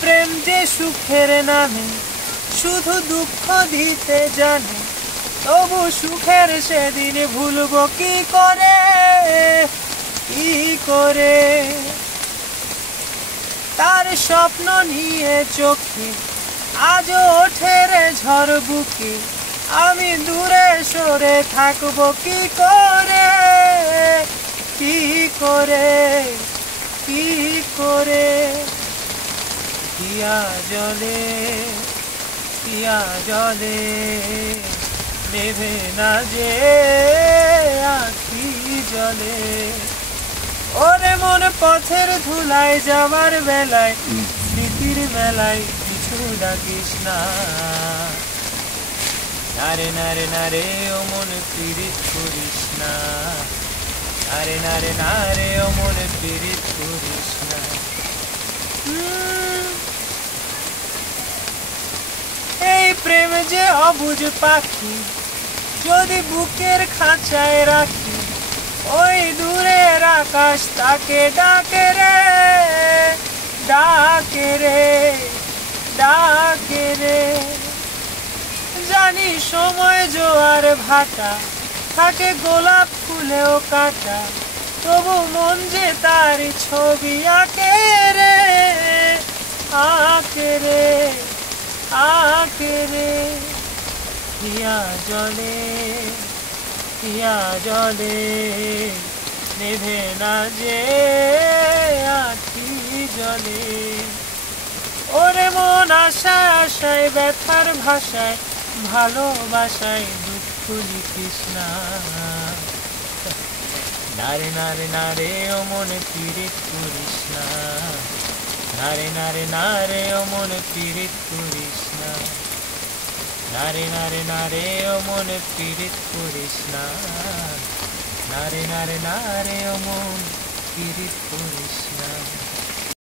প্রেম যে সুখের নামে শুধু দুঃখ দিতে জানে, তবু সুখের সেদিন ভুলবো কি করে, কি করে। তার স্বপ্ন নিয়ে চোখে আজও ওঠে রে ঝড় বুকে, আমি দূরে সরে থাকবো কি করে, কি করে, কি করে। পিয়া জলে, পিয়া জলে নেভে না যে আখি জলে। ওরে মন পথের ধুলায় যাবার বেলায়, স্মৃতির মেলায় কিছু ডাকিস না। নারে নারে নারে ও মন পীড়িত করিস না, নারে নারে নারে ও মন পীড়িত করিস না। এই প্রেম যে অবুঝ পাখি, যদি বুকের খাঁচায় রাখি, ওই দূরের আকাশ তাকে ডাকে রে, ডাকে রে, ডাকে রে। জানি সময় জোয়ার ভাটা, থাকে গোলাপ ফুলেও কাটা, তবু মন যে তার ছবি আঁকে রে, আঁকে রে, আঁকে রে। পিয়া জলে, পিয়া জলে নেভে না যে আখি জলে। ওরে মন আশায় আশায় ব্যথার ভাষায়, ভালোবাসায় দুঃখ লিখিস না। নারে নারে নারে ও মনে পীড়িত করিস না, নারে নারে নারে ও মনে পীড়িত করিস না, নারে নারে নারে ও মনে পীড়িত করিস না, নারে নারে নারে ও মন পীড়িত করিস না।